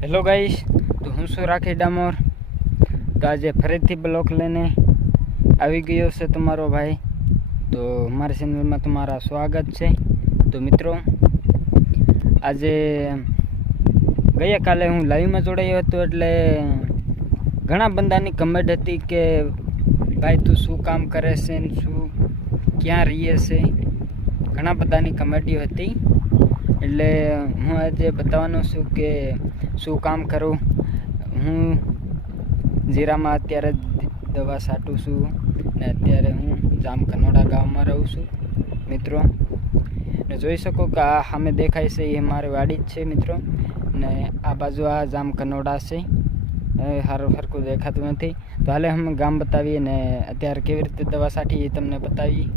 Hello guys, તો હું છું રાખી ડામોર। તો આજે ફરીથી બ્લોગ લઈને આવી ગયો છે તમારો ભાઈ। તો મારી ચેનલમાં તમારા સ્વાગત છે। તો મિત્રો, આજે ગયા કાલે હું લાઈવમાં જોડાયો હતો, એટલે ઘણા બંદાની કમેન્ટ હતી કે ભાઈ તું શું કામ કરે છે ને શું ક્યાં રહીએ છે, ઘણા બધાની કમેન્ટો હતી। એટલે હું આજે બતાવવાનો છું કે શું કામ કરું। હું જીરામાં અત્યારે દવા છાંટું છું ને અત્યારે હું જામકનોડા ગામમાં રહું છું મિત્રો। ને જોઈ શકો કે આ સામે દેખાય છે એ મારી વાડી જ છે મિત્રો, ને આ બાજુ આ જામકનોડા છે। સરખું દેખાતું નથી, તો હાલે અમે ગામ બતાવીએ ને અત્યારે કેવી રીતે દવા છાંટી એ તમને બતાવીએ।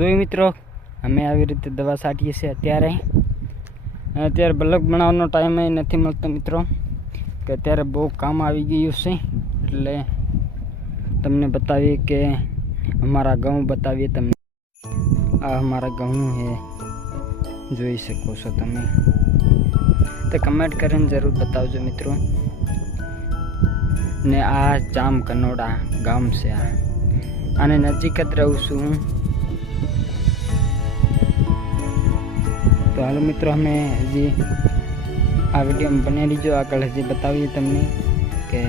જોઈ મિત્રો, અમે આવી રીતે દવા છાંટીએ છીએ અત્યારે બ્લોગ બનાવવાનો ટાઈમ નથી મળતો મિત્રો, કે અત્યારે બહુ કામ આવી ગયું છે। એટલે તમને બતાવીએ કે અમારા ઘઉં બતાવીએ તમને। આ અમારા ઘઉં છે, જોઈ શકો છો તમે। તો કમેન્ટ કરીને જરૂર બતાવજો મિત્રો। ને આ જામકનોડા ગામ છે, આને નજીક જ રહું છું હું। તો હાલો મિત્રો, અમે હજી આ વિડીયોમાં બને રહીજો, આગળ હજી બતાવીએ તમને કે